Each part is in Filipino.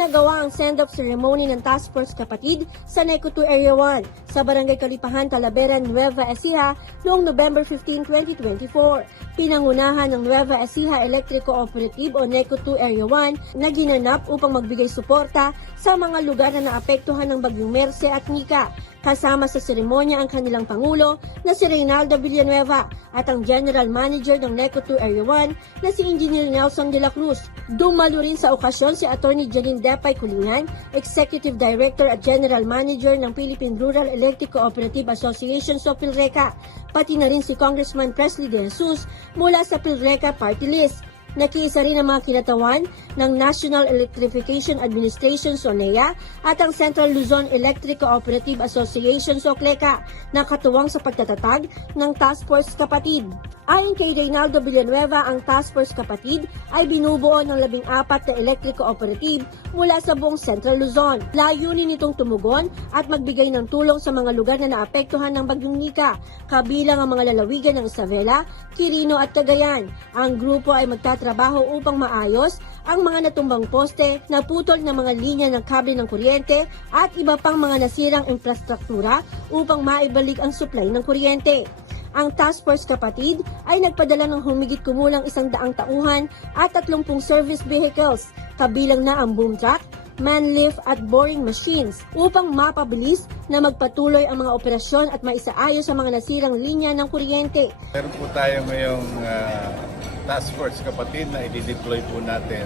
Isinagawa ang send-off ceremony ng Task Force Kapatid sa NECO 2 Area 1 sa Barangay Kalipahan, Talavera, Nueva Ecija noong November 15, 2024. Pinangunahan ng Nueva Ecija Electric Cooperative o NECO 2 Area 1 na ginanap upang magbigay suporta sa mga lugar na naapektuhan ng bagyong Merce at Nika. Kasama sa seremonya ang kanilang Pangulo na si Reynaldo Villanueva at ang General Manager ng NECO 2 Area 1 na si Engineer Nelson de la Cruz. Dumalo rin sa okasyon si Attorney Janine Depay Kulingan, Executive Director at General Manager ng Philippine Rural Electric Cooperative Association so PILRECA, pati na rin si Congressman Presley De Jesus mula sa PILRECA Party List. Nakiisa rin ang mga kinatawan ng National Electrification Administration SONEA at ang Central Luzon Electric Cooperative Association SOCLECA na katuwang sa pagtatatag ng Task Force Kapatid. Ayon kay Reynaldo Villanueva, ang Task Force Kapatid ay binubuo ng labing apat na electric cooperative mula sa buong Central Luzon. Layunin nitong tumugon at magbigay ng tulong sa mga lugar na naapektuhan ng bagyong Nika, kabilang ang mga lalawigan ng Isabela, Quirino at Cagayan. Ang grupo ay magtatrabaho upang maayos ang mga natumbang poste, naputol ng mga linya ng kable ng kuryente at iba pang mga nasirang infrastruktura upang maibalik ang supply ng kuryente. Ang Task Force Kapatid ay nagpadala ng humigit kumulang isang daang tauhan at 30 service vehicles, kabilang na ang boom truck, manlift at boring machines upang mapabilis na magpatuloy ang mga operasyon at maisaayos ang mga nasirang linya ng kuryente. Meron po tayo ngayong ah, task force kapatid na i-deploy po natin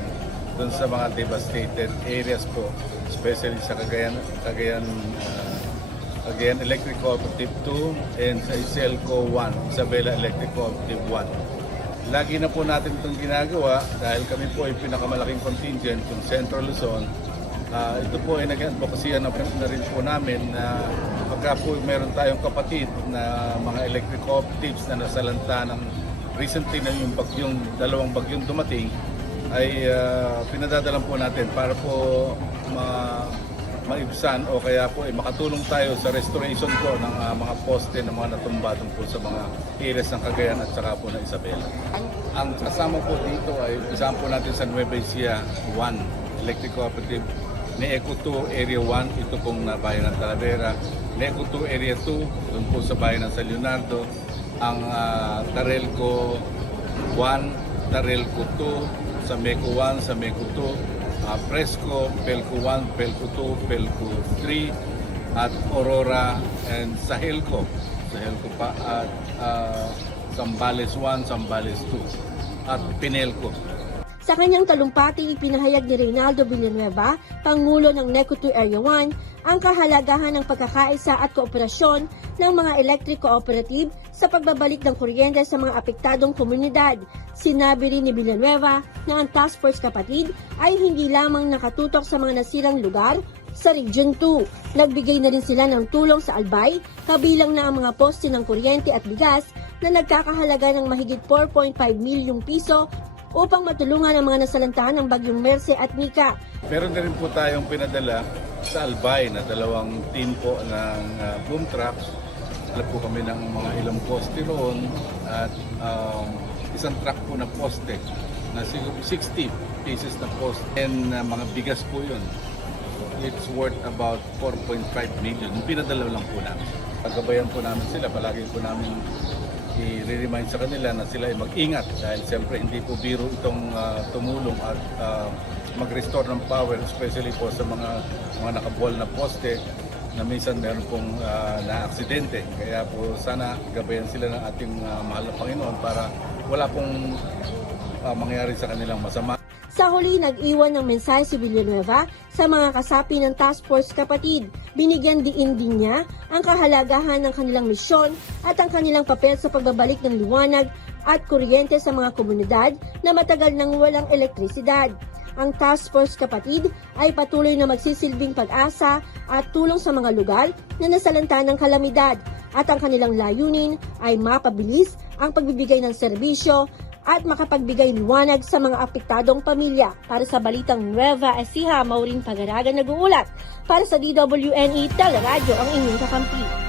dun sa mga devastated areas po, especially sa Cagayan, Cagayan, ah, Cagayan Electric Cooperative 2 and sa Iselco 1, Isabela Electric Cooperative 1. Lagi na po natin itong ginagawa dahil kami po ay pinakamalaking contingent yung Central Luzon. Ah, ito po ay nag-advocacy na, na rin po namin na pagka po meron tayong kapatid na mga electric cooperatives na nasalanta ng recently na yung bagyong, dalawang bagyong dumating ay ah, pinadadalan po natin para po ma maibsan o kaya po ay makatulong tayo sa restoration po ng ah, mga poste ng mga natumba tungkol sa mga areas ng Cagayan at saka po ng Isabela. Ang kasama po dito ay kasama po natin sa Nueva Ecija 1 Electric Cooperative Neeco 2 Area 1, ito pong na bayan ng Talavera. Neeco 2 Area 2, doon po sa bayan ng San Leonardo. Ang ah, Tarelco 1, Tarelco 2, sa Meco 1, sa Meco 2, ah, Fresco, Pelco 1, Pelco 2, Pelco 3, at Aurora and Sahelco. Sahelco pa at ah, Zambales 1, Zambales 2, at Pinelco. Sa kanyang talumpati, ipinahayag ni Reynaldo Villanueva, Pangulo ng NECO 2 Area 1, ang kahalagahan ng pagkakaisa at kooperasyon ng mga electric cooperative sa pagbabalik ng kuryente sa mga apektadong komunidad. Sinabi rin ni Villanueva na ang Task Force Kapatid ay hindi lamang nakatutok sa mga nasirang lugar sa Region 2. Nagbigay na rin sila ng tulong sa Albay, kabilang na ang mga poste ng kuryente at bigas na nagkakahalaga ng mahigit 4.5 milyong piso upang matulungan ang mga nasalantahan ng bagyong Merce at Nika. Meron rin po tayong pinadala sa Albay na dalawang team po ng ah, boom trucks. Alam po kami ng mga ilang poste roon at um, isang truck po na poste na siguro 60 pieces na poste and ah, mga bigas po yun. It's worth about 4.5 million. Pinadala lang po namin. Paggabayan po namin sila, palagi po namin i-remind sa kanila na sila ay mag-ingat dahil siyempre hindi po biro itong ah, tumulong at ah, mag-restore ng power especially po sa mga mga nakabuwal na poste na minsan meron pong ah, na-aksidente. Kaya po sana gabayan sila ng ating ah, mahal na Panginoon para wala pong ah, mangyari sa kanilang masama. Sa huli, nag-iwan ng mensahe si Villanueva sa mga kasapi ng Task Force Kapatid. Binigyan diin din niya ang kahalagahan ng kanilang misyon at ang kanilang papel sa pagbabalik ng liwanag at kuryente sa mga komunidad na matagal nang walang elektrisidad. Ang Task Force Kapatid ay patuloy na magsisilbing pag-asa at tulong sa mga lugar na nasalanta ng kalamidad at ang kanilang layunin ay mapabilis ang pagbibigay ng serbisyo at makapagbigay liwanag sa mga apektadong pamilya. Para sa Balitang Nueva Ecija, Maureen Pagaraga nag-uulat. Para sa DWNE Teleradyo, ang inyong kakampi.